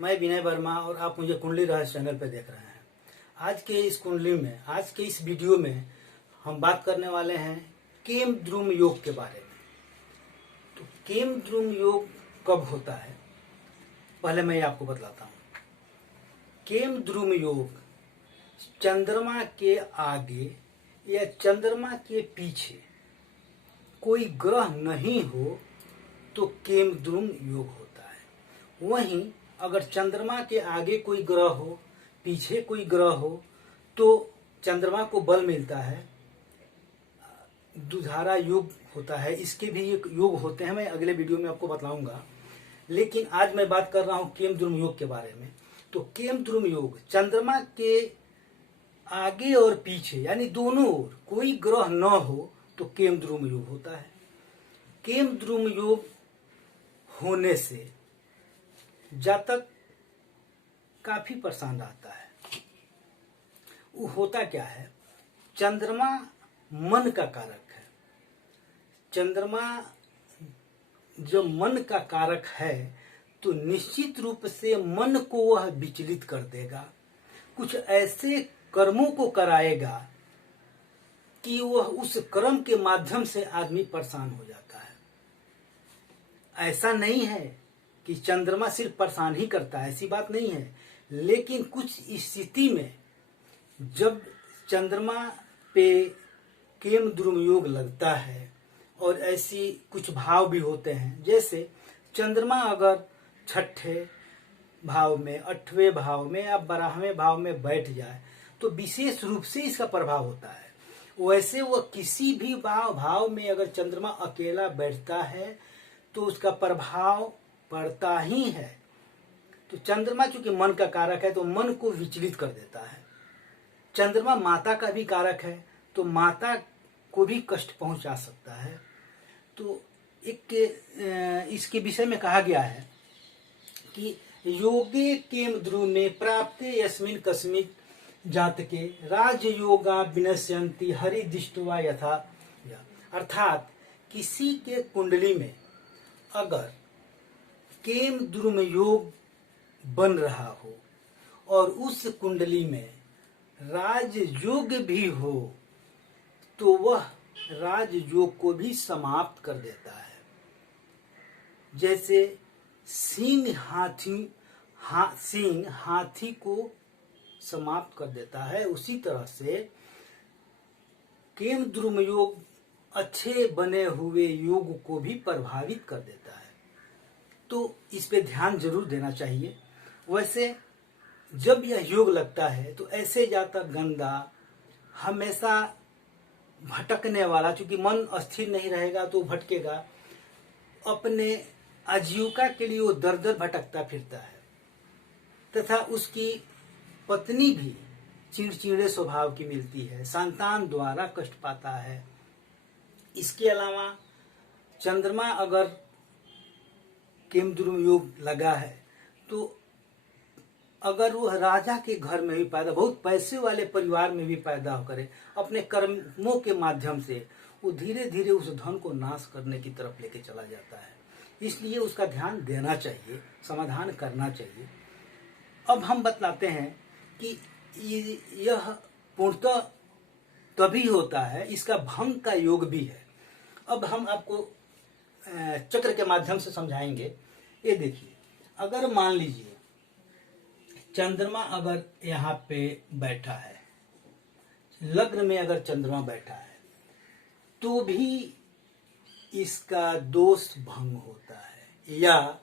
मैं विनय वर्मा और आप मुझे कुंडली रहस्य चैनल पर देख रहे हैं। आज के इस कुंडली में, आज के इस वीडियो में हम बात करने वाले हैं केम द्रुम योग के बारे में। तो केम द्रुम योग कब होता है, पहले मैं आपको बतलाता हूँ। केम द्रुम योग चंद्रमा के आगे या चंद्रमा के पीछे कोई ग्रह नहीं हो तो केम द्रुम योग होता है। वहीं अगर चंद्रमा के आगे कोई ग्रह हो, पीछे कोई ग्रह हो, तो चंद्रमा को बल मिलता है, दुधारा योग होता है। इसके भी एक योग होते हैं, मैं अगले वीडियो में आपको बताऊंगा। लेकिन आज मैं बात कर रहा हूं केम द्रुम योग के बारे में। तो केम द्रुम योग चंद्रमा के आगे और पीछे यानी दोनों ओर कोई ग्रह न हो तो केम द्रुम योग होता है। केम द्रुम योग होने से जातक काफी परेशान रहता है। वो होता क्या है, चंद्रमा मन का कारक है। चंद्रमा जो मन का कारक है तो निश्चित रूप से मन को वह विचलित कर देगा, कुछ ऐसे कर्मों को कराएगा कि वह उस कर्म के माध्यम से आदमी परेशान हो जाता है। ऐसा नहीं है कि चंद्रमा सिर्फ परेशान ही करता है, ऐसी बात नहीं है। लेकिन कुछ स्थिति में जब चंद्रमा पे केम द्रुम योग लगता है और ऐसी कुछ भाव भी होते हैं, जैसे चंद्रमा अगर छठे भाव में, 8वें भाव में या 12वें भाव में बैठ जाए तो विशेष रूप से इसका प्रभाव होता है। वैसे वह किसी भी भाव में अगर चंद्रमा अकेला बैठता है तो उसका प्रभाव पड़ता ही है। तो चंद्रमा चूंकि मन का कारक है तो मन को विचलित कर देता है। चंद्रमा माता का भी कारक है तो माता को भी कष्ट पहुंचा सकता है। तो इसके विषय में कहा गया है कि योगे केम द्रुमे प्राप्ते यस्मिन् कस्मिन् जातके राजयोगा विनश्यन्ति हरि दृष्ट्वा यथा। अर्थात किसी के कुंडली में अगर केम द्रुम योग बन रहा हो और उस कुंडली में राजयोग भी हो तो वह राजयोग को भी समाप्त कर देता है। जैसे सिंह हाथी को समाप्त कर देता है, उसी तरह से केम द्रुम योग अच्छे बने हुए योग को भी प्रभावित कर देता है। तो इस पे ध्यान जरूर देना चाहिए। वैसे जब यह योग लगता है तो ऐसे जातक गंदा, हमेशा भटकने वाला, क्योंकि मन अस्थिर नहीं रहेगा तो भटकेगा, अपने आजीविका के लिए वो दर दर भटकता फिरता है, तथा उसकी पत्नी भी चिड़चिड़े स्वभाव की मिलती है, संतान द्वारा कष्ट पाता है। इसके अलावा चंद्रमा अगर केम द्रुम योग लगा है तो अगर वह राजा के घर में भी पैदा, बहुत पैसे वाले परिवार में भी पैदा करे, अपने कर्मों के माध्यम से वो धीरे धीरे उस धन को नाश करने की तरफ लेके चला जाता है। इसलिए उसका ध्यान देना चाहिए, समाधान करना चाहिए। अब हम बतलाते हैं कि यह पूर्णतः तभी होता है, इसका भंग का योग भी है। अब हम आपको चक्र के माध्यम से समझाएंगे। ये देखिए, अगर मान लीजिए चंद्रमा अगर यहाँ पे बैठा है, लग्न में अगर चंद्रमा बैठा है तो भी इसका दोष भंग होता है। या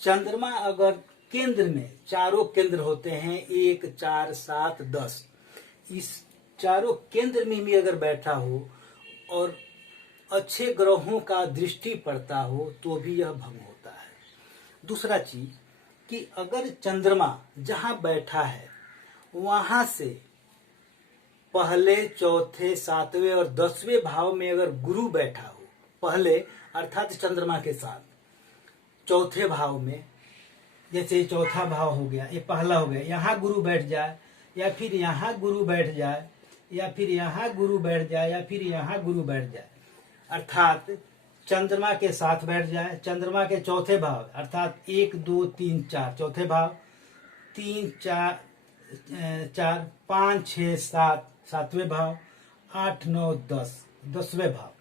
चंद्रमा अगर केंद्र में, चारों केंद्र होते हैं 1, 4, 7, 10, इस चारों केंद्र में भी अगर बैठा हो और अच्छे ग्रहों का दृष्टि पड़ता हो तो भी यह भंग होता है। दूसरा चीज कि अगर चंद्रमा जहां बैठा है वहां से पहले, चौथे, 7वें और 10वें भाव में अगर गुरु बैठा हो, पहले अर्थात चंद्रमा के साथ चौथे भाव में, जैसे चौथा भाव हो गया, ये पहला हो गया, यहाँ गुरु बैठ जाए या फिर यहाँ गुरु बैठ जाए या फिर यहाँ गुरु बैठ जाए या फिर यहाँ गुरु बैठ जाए, अर्थात चंद्रमा के साथ बैठ जाए, चंद्रमा के चौथे भाव अर्थात 1, 2, 3, 4 चौथे भाव, 3, 4, 5, 6, 7 सातवें भाव, 8, 9, 10 10वें भाव।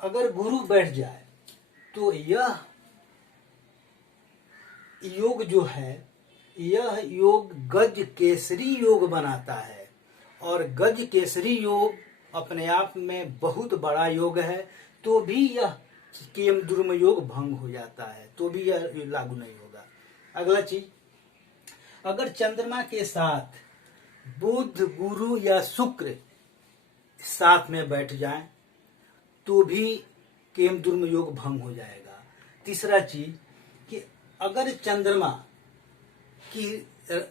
अगर गुरु बैठ जाए तो यह योग जो है, यह योग गज केसरी योग बनाता है। और गज केसरी योग अपने आप में बहुत बड़ा योग है, तो भी यह केम द्रुम योग भंग हो जाता है, तो भी यह लागू नहीं होगा। अगला चीज, अगर चंद्रमा के साथ बुध, गुरु या शुक्र साथ में बैठ जाएं तो भी केम द्रुम योग भंग हो जाएगा। तीसरा चीज कि अगर चंद्रमा की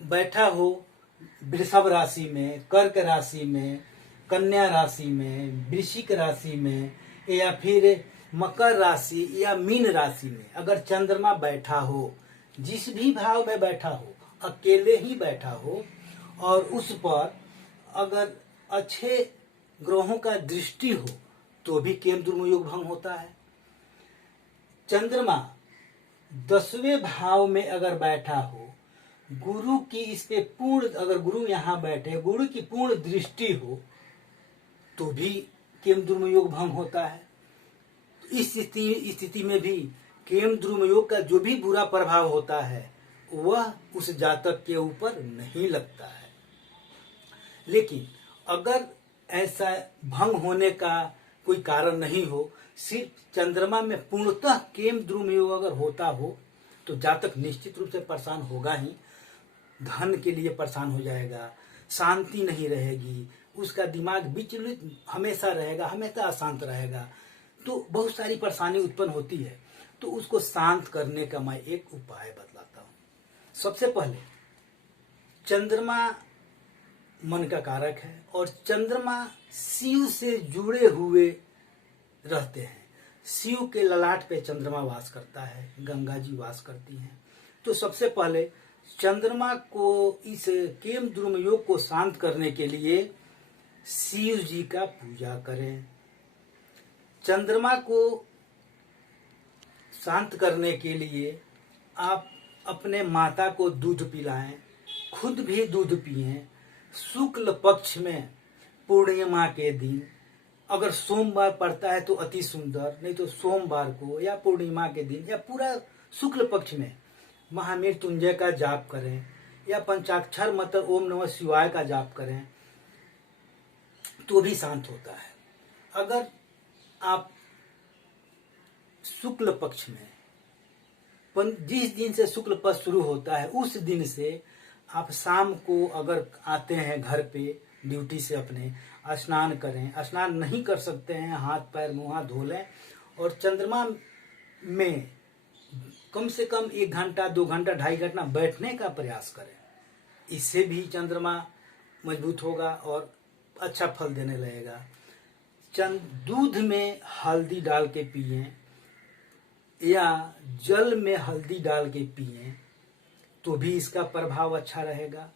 बैठा हो वृषभ राशि में, कर्क राशि में, कन्या राशि में, वृश्चिक राशि में, या फिर मकर राशि या मीन राशि में अगर चंद्रमा बैठा हो, जिस भी भाव में बैठा हो, अकेले ही बैठा हो, और उस पर अगर अच्छे ग्रहों का दृष्टि हो तो भी केम द्रुम योग भंग होता है। चंद्रमा 10वें भाव में अगर बैठा हो, गुरु की इस पे पूर्ण, अगर गुरु यहाँ बैठे, गुरु की पूर्ण दृष्टि हो तो भी केम द्रुम योग भंग होता है। इस स्थिति में भी केम द्रुम योग का जो भी बुरा प्रभाव होता है वह उस जातक के ऊपर नहीं लगता है। लेकिन अगर ऐसा भंग होने का कोई कारण नहीं हो, सिर्फ चंद्रमा में पूर्णतः केम द्रुम योग अगर होता हो तो जातक निश्चित रूप से परेशान होगा ही। धन के लिए परेशान हो जाएगा, शांति नहीं रहेगी, उसका दिमाग विचलित हमेशा रहेगा, हमेशा अशांत रहेगा, तो बहुत सारी परेशानी उत्पन्न होती है। तो उसको शांत करने का मैं एक उपाय बतलाता हूँ। सबसे पहले, चंद्रमा मन का कारक है और चंद्रमा शिव से जुड़े हुए रहते हैं। शिव के ललाट पे चंद्रमा वास करता है, गंगा जी वास करती हैं। तो सबसे पहले चंद्रमा को, इस केम द्रुम योग को शांत करने के लिए शिव जी का पूजा करें। चंद्रमा को शांत करने के लिए आप अपने माता को दूध पिलाएं, खुद भी दूध पिएं। शुक्ल पक्ष में पूर्णिमा के दिन, अगर सोमवार पड़ता है तो अति सुंदर, नहीं तो सोमवार को या पूर्णिमा के दिन या पूरा शुक्ल पक्ष में महामृत्युंजय का जाप करें या पंचाक्षर मंत्र ओम नमः शिवाय का जाप करें तो भी शांत होता है। अगर आप शुक्ल पक्ष में, जिस दिन से शुक्ल पक्ष शुरू होता है उस दिन से आप शाम को अगर आते हैं घर पे ड्यूटी से अपने, स्नान करें। स्नान नहीं कर सकते हैं, हाथ पैर मुंह हाथ धो लें और चंद्रमा में कम से कम 1 घंटा 2 घंटा 2.5 घंटा बैठने का प्रयास करें। इससे भी चंद्रमा मजबूत होगा और अच्छा फल देने लगेगा। दूध में हल्दी डाल के पिएं या जल में हल्दी डाल के पिएं तो भी इसका प्रभाव अच्छा रहेगा।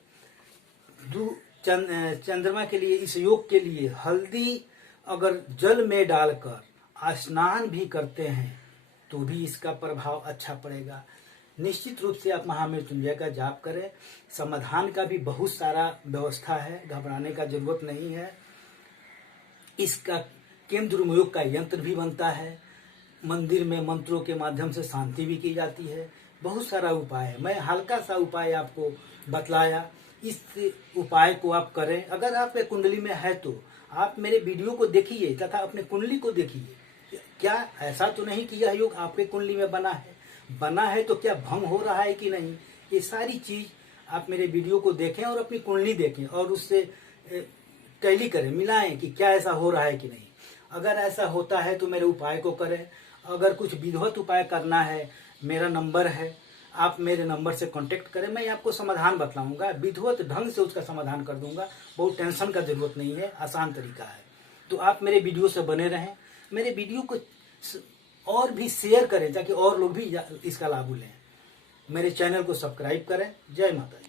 चंद्रमा के लिए, इस योग के लिए हल्दी अगर जल में डालकर स्नान भी करते हैं तो भी इसका प्रभाव अच्छा पड़ेगा। निश्चित रूप से आप महामृत्युंजय का जाप करें। समाधान का भी बहुत सारा व्यवस्था है, घबराने का जरूरत नहीं है। इसका केम द्रुम योग का यंत्र भी बनता है, मंदिर में मंत्रों के माध्यम से शांति भी की जाती है। बहुत सारा उपाय है, मैं हल्का सा उपाय आपको बतलाया। इस उपाय को आप करें। अगर आपके कुंडली में है तो आप मेरे वीडियो को देखिए तथा अपने कुंडली को देखिए। क्या ऐसा तो नहीं कि यह योग आपके कुंडली में बना है तो क्या भंग हो रहा है कि नहीं, ये सारी चीज आप मेरे वीडियो को देखें और अपनी कुंडली देखें और उससे टैली करें, मिलाएं कि क्या ऐसा हो रहा है कि नहीं। अगर ऐसा होता है तो मेरे उपाय को करें। अगर कुछ विधिवत उपाय करना है, मेरा नंबर है, आप मेरे नंबर से कांटेक्ट करें, मैं आपको समाधान बतलाऊंगा, विधिवत ढंग से उसका समाधान कर दूंगा। बहुत टेंशन का जरूरत नहीं है, आसान तरीका है। तो आप मेरे वीडियो से बने रहें, मेरे वीडियो को और भी शेयर करें ताकि और लोग भी इसका लाभ लें। मेरे चैनल को सब्सक्राइब करें। जय माता दी।